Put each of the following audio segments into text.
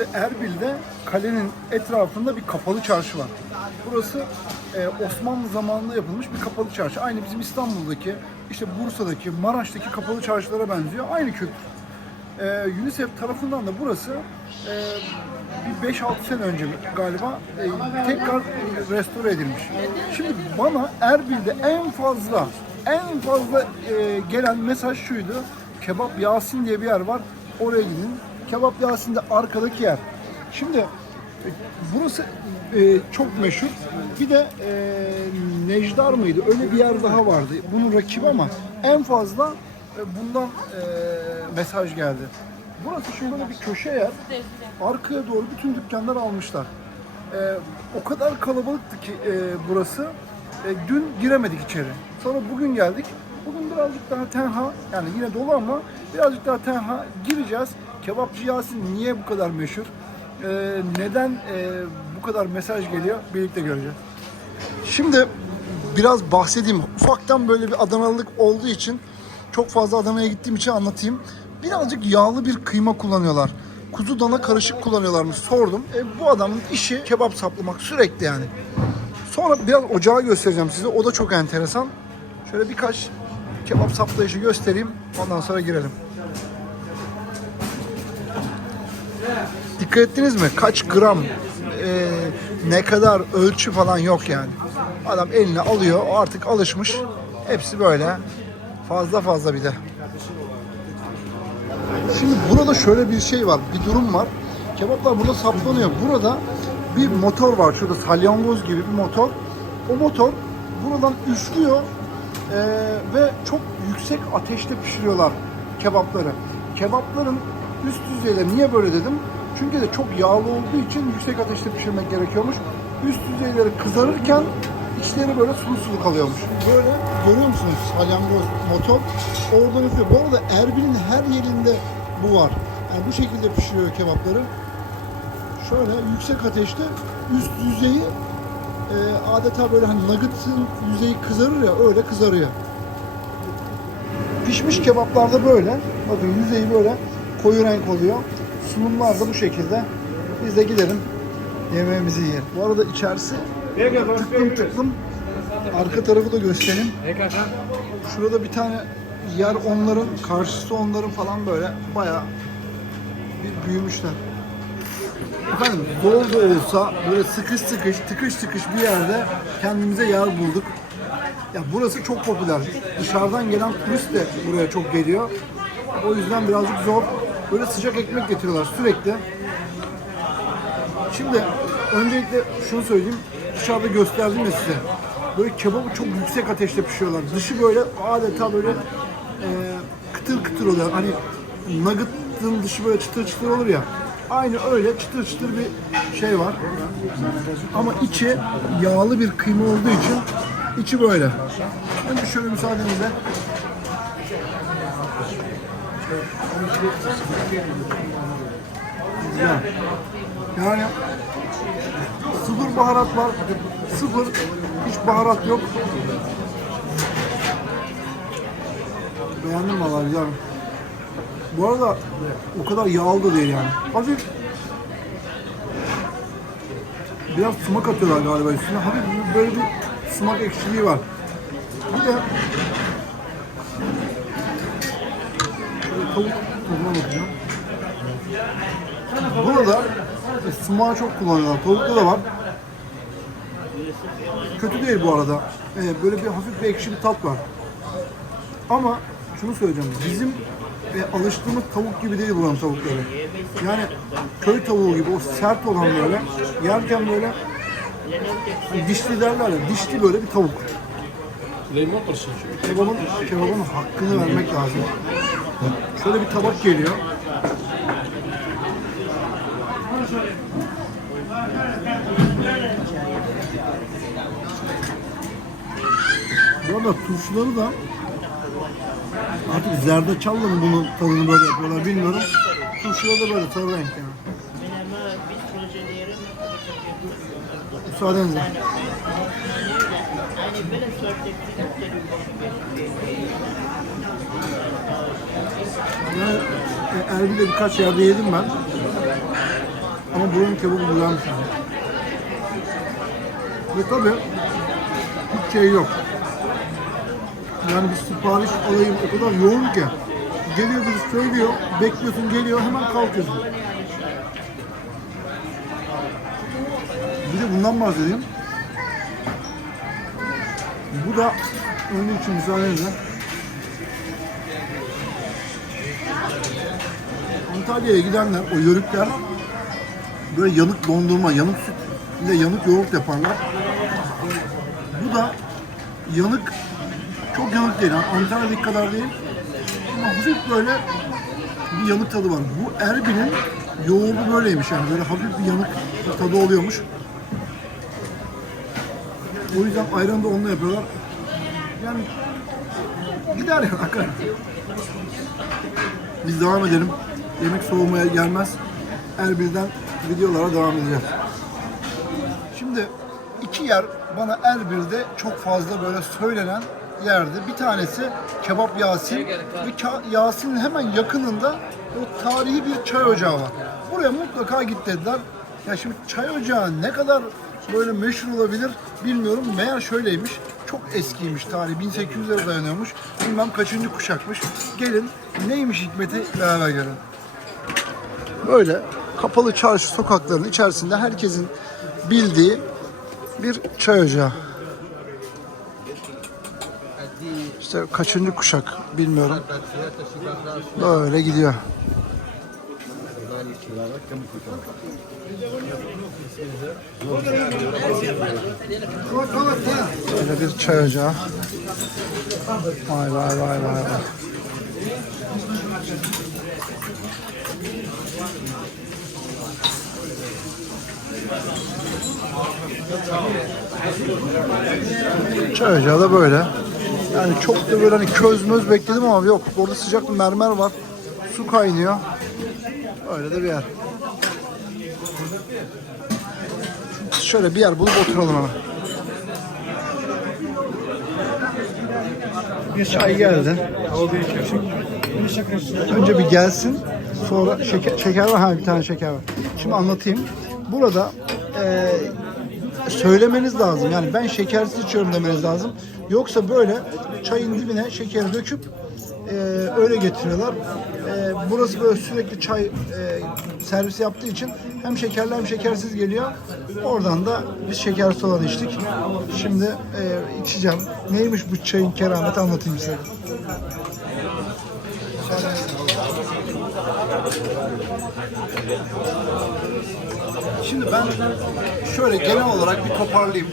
Şimdi Erbil'de kalenin etrafında bir kapalı çarşı var. Burası e, Osmanlı zamanında yapılmış bir kapalı çarşı. Aynı bizim İstanbul'daki, işte Bursa'daki, Maraş'taki kapalı çarşılara benziyor. Aynı kültür. E, UNICEF tarafından da burası e, bir 5-6 sene önce galiba e, tekrar restore edilmiş. Şimdi bana Erbil'de en fazla en fazla e, gelen mesaj şuydu. Kebap Yasin diye bir yer var. Oraya gidin. Kebap Yasin de arkadaki yer. Şimdi e, burası e, çok meşhur. Bir de e, Necdar mıydı? Öyle bir yer daha vardı. Bunun rakibi ama en fazla e, bundan e, mesaj geldi. Burası şimdi böyle bir köşe yer. Arkaya doğru bütün dükkanlar almışlar. E, o kadar kalabalıktı ki e, burası. E, dün giremedik içeri. Sonra bugün geldik. Bugün birazcık daha tenha, yani yine dolu ama birazcık daha tenha gireceğiz. Kebapçı Yasin niye bu kadar meşhur? E, neden e, bu kadar mesaj geliyor? Birlikte göreceğiz. Şimdi biraz bahsedeyim. Ufaktan böyle bir Adanalılık olduğu için çok fazla Adana'ya gittiğim için anlatayım. Birazcık yağlı bir kıyma kullanıyorlar. Kuzu dana karışık kullanıyorlarmış sordum. E, bu adamın işi kebap saplamak sürekli yani. Sonra biraz ocağı göstereceğim size. O da çok enteresan. Şöyle birkaç kebap saplayışı göstereyim. Ondan sonra girelim. Dikkat ettiniz mi? Kaç gram, e, ne kadar ölçü falan yok yani. Adam eline alıyor, o artık alışmış. Hepsi böyle. Fazla fazla bir de. Şimdi burada şöyle bir şey var, bir durum var. Kebaplar burada saplanıyor. Burada bir motor var, şurada salyangoz gibi bir motor. O motor buradan üflüyor eee, ve çok yüksek ateşte pişiriyorlar kebapları. Kebapların üst düzeyleri niye böyle dedim? Çünkü de çok yağlı olduğu için yüksek ateşte pişirmek gerekiyormuş. Üst düzeyleri kızarırken içleri böyle sulu sulu kalıyormuş. Böyle görüyor musunuz salyangoz motor? Oradan üflüyor. Bu arada Erbil'in her yerinde bu var. Yani bu şekilde pişiriyor kebapları. Şöyle yüksek ateşte üst yüzeyi e, adeta böyle hani nugget'ın yüzeyi kızarır ya öyle kızarıyor. Pişmiş kebaplarda böyle. Bakın yüzeyi böyle koyu renk oluyor. Sunumlar da bu şekilde. Biz de gidelim yemeğimizi yiyelim. Bu arada içerisi tıklım tıklım. Arka tarafı da göstereyim. Şurada bir tane yer onların, karşısı onların falan böyle bayağı bir büyümüşler. Efendim dolu da olsa böyle sıkış sıkış, tıkış tıkış bir yerde kendimize yer bulduk. Ya burası çok popüler. Dışarıdan gelen turist de buraya çok geliyor. O yüzden birazcık zor. Böyle sıcak ekmek getiriyorlar sürekli. Şimdi öncelikle şunu söyleyeyim. Dışarıda gösterdim ya size. Böyle kebabı çok yüksek ateşte pişiriyorlar. Dışı böyle adeta böyle e, kıtır kıtır oluyor. Hani nugget'ın dışı böyle çıtır çıtır olur ya. Aynı öyle çıtır çıtır bir şey var. Ama içi yağlı bir kıyma olduğu için içi böyle. Önce şöyle müsaadenizle. Güzel. Yani sıfır baharat var. Sıfır. Hiç baharat yok. Beğendim vallahi güzel. Bu arada o kadar yağlı da değil yani. Hafif biraz sumak atıyorlar galiba üstüne. Hafif böyle bir sumak ekşiliği var. Bir de tadına. Burada sumağı çok kullanıyorlar. Tavukta da var. Kötü değil bu arada. Ee, böyle bir hafif bir ekşi bir tat var. Ama şunu söyleyeceğim. Bizim e, alıştığımız tavuk gibi değil buranın tavukları. Yani köy tavuğu gibi o sert olan böyle yerken böyle hani dişli derler ya dişli böyle bir tavuk. Kebabın, kebabın hakkını vermek lazım. Şöyle bir tabak geliyor. Bu arada turşuları da artık zerdeçalla mı bunun tadını böyle yapıyorlar bilmiyorum. Turşuları da böyle sarı renk yani. Müsaadenizle. Yani e, Erbil'de birkaç yerde yedim ben. Ama buranın kebabı güzelmiş. Ve tabii hiç şey yok. Yani bir sipariş alayım o kadar yoğun ki. Geliyor birisi söylüyor, bekliyorsun geliyor hemen kalkıyorsun. Bir de bundan bahsedeyim. Bu da onun için müsaadenizle. Antalya'ya gidenler, o yörükler böyle yanık dondurma, yanık süt ile yanık yoğurt yaparlar. Bu da yanık, çok yanık değil. Yani Antalya'daki kadar değil. Ama hafif böyle bir yanık tadı var. Bu Erbil'in yoğurdu böyleymiş yani. Böyle hafif bir yanık tadı oluyormuş. O yüzden ayranı da onunla yapıyorlar. Yani gider yani hakikaten. Biz devam edelim. Yemek soğumaya gelmez. Erbil'den videolara devam edeceğiz. Şimdi iki yer bana Erbil'de çok fazla böyle söylenen yerdi. Bir tanesi Kebap Yasin Ka- Yasin'in hemen yakınında o tarihi bir çay ocağı var. Buraya mutlaka git dediler. Ya şimdi çay ocağı ne kadar böyle meşhur olabilir bilmiyorum. Meğer şöyleymiş. Çok eskiymiş tarihi. 1800'lere dayanıyormuş. Bilmem kaçıncı kuşakmış. Gelin neymiş hikmeti beraber görün. Böyle kapalı çarşı sokaklarının içerisinde herkesin bildiği bir çay ocağı. İşte kaçıncı kuşak bilmiyorum. Böyle gidiyor. Böyle bir çay ocağı. Vay vay vay vay vay. Çay ocağı da böyle. Yani çok da böyle hani köz möz bekledim ama yok. Orada sıcak bir mermer var. Su kaynıyor. Öyle de bir yer. Şöyle bir yer bulup oturalım hemen. Bir çay geldi. Önce bir gelsin. Sonra şeker, şeker var. Ha bir tane şeker var. Şimdi anlatayım. Burada eee söylemeniz lazım. Yani ben şekersiz içiyorum demeniz lazım. Yoksa böyle çayın dibine şekeri döküp e, öyle getiriyorlar. E, burası böyle sürekli çay e, servis yaptığı için hem şekerli hem şekersiz geliyor. Oradan da biz şekersiz olan içtik. Şimdi e, içeceğim. Neymiş bu çayın kerameti anlatayım size. Şimdi ben şöyle genel olarak bir toparlayayım.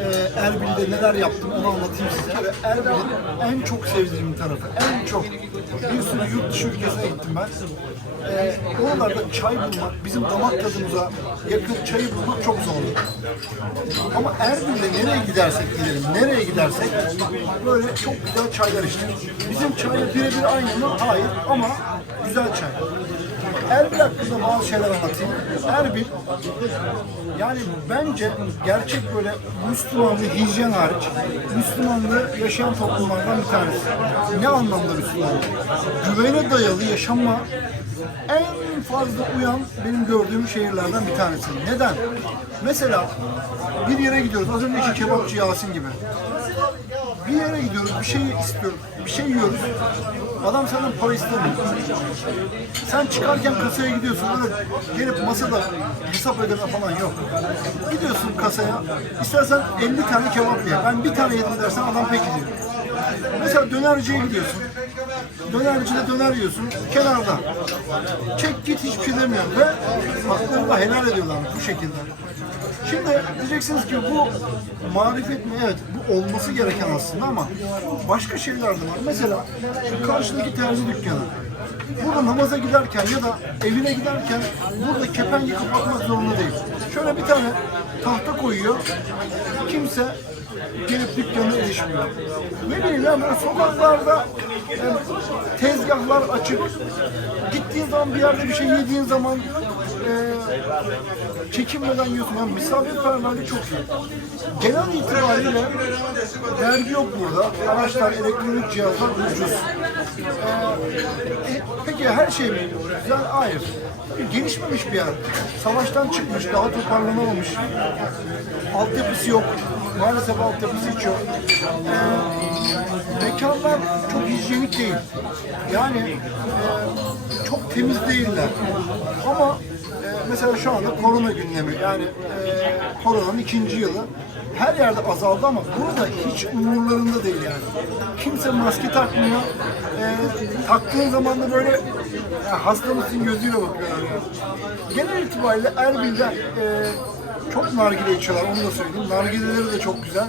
Ee, Erbil'de neler yaptım onu anlatayım size. Erbil'in en çok sevdiğim tarafı, en çok bir sürü yurt dışı ülkesine gittim ben. Ee, oralarda çay bulmak, bizim damak tadımıza yakın çayı bulmak çok zordu. Ama Erbil'de nereye gidersek gidelim, nereye gidersek böyle çok güzel çaylar içtik. Bizim çayla birebir aynı mı? Hayır ama güzel çay. Erbil hakkında bazı şeyler anlatayım. Erbil yani bence gerçek böyle Müslümanlığı hijyen hariç Müslümanlığı yaşayan toplumlardan bir tanesi. Ne anlamda Müslümanlık? Güvene dayalı yaşama en fazla uyan benim gördüğüm şehirlerden bir tanesi. Neden? Mesela bir yere gidiyoruz. Az önceki kebapçı Yasin gibi. Bir yere gidiyoruz, bir şey istiyoruz, bir şey yiyoruz. Adam senden para istemiyor. Sen çıkarken kasaya gidiyorsun, böyle gelip masada hesap ödeme falan yok. Gidiyorsun kasaya, istersen 50 tane kebap ye. Ben bir tane yedim dersen adam peki diyor. Mesela dönerciye gidiyorsun. Dönercide döner yiyorsun, kenarda. Çek git hiçbir şey demiyor ve haklarını helal ediyorlar bu şekilde. Şimdi diyeceksiniz ki bu marifet mi? Evet bu olması gereken aslında ama başka şeyler de var. Mesela şu karşıdaki terzi dükkanı. Burada namaza giderken ya da evine giderken burada kepengi kapatmak zorunda değil. Şöyle bir tane tahta koyuyor. Kimse gelip dükkanına erişmiyor. Ne bileyim ya böyle sokaklarda tezgahlar açık. Gittiğin zaman bir yerde bir şey yediğin zaman e, çekinmeden yiyorsun. Yani misafirperverlik çok iyi. Genel itibariyle vergi yok burada. Araçlar, elektronik cihazlar ucuz. E, peki her şey mi güzel? Hayır. Gelişmemiş bir yer. Savaştan çıkmış, daha toparlanamamış. Altyapısı yok. Maalesef altyapısı hiç yok. Ee, mekanlar çok hijyenik değil. Yani e, çok temiz değiller. Ama e, mesela şu anda korona gündemi. Yani e, koronanın ikinci yılı. Her yerde azaldı ama burada hiç umurlarında değil yani. Kimse maske takmıyor. E, taktığın zaman da böyle ya hasta mısın gözüyle bakıyorlar. Yani. Genel itibariyle Erbil'de e, çok nargile içiyorlar onu da söyleyeyim. Nargileleri de çok güzel.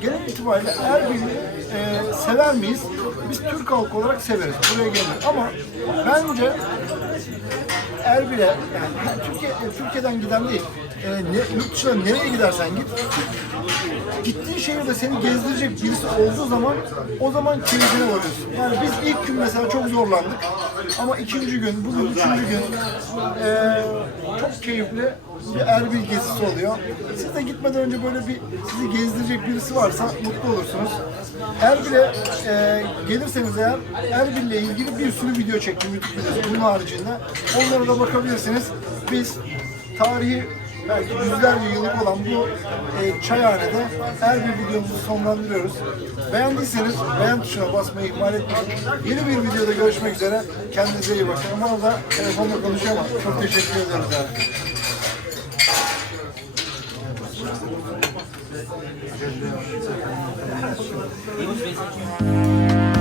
Genel itibariyle Erbil'i e, sever miyiz? Biz Türk halkı olarak severiz. Buraya gelir. Ama bence Erbil'e yani Türkiye, e, Türkiye'den giden değil. E, ne, yurt dışına nereye gidersen git. Gittiğin şehirde seni gezdirecek birisi olduğu zaman o zaman keyfine varıyorsun. Yani biz ilk gün mesela çok zorlandık. Ama ikinci gün, bugün üçüncü gün e, çok keyifli bir Erbil gezisi oluyor. Siz de gitmeden önce böyle bir sizi gezdirecek birisi varsa mutlu olursunuz. Erbil'e e, gelirseniz eğer Erbil'le ilgili bir sürü video çektim YouTube videosu bunun haricinde. Onlara da bakabilirsiniz. Biz tarihi belki yüzlerce yıllık olan bu e, çayhanede Erbil videomuzu sonlandırıyoruz. Beğendiyseniz beğen tuşuna basmayı ihmal etmeyin. Yeni bir videoda görüşmek üzere. Kendinize iyi bakın. Ama orada telefonla konuşamam. Çok teşekkür ederiz. Yani.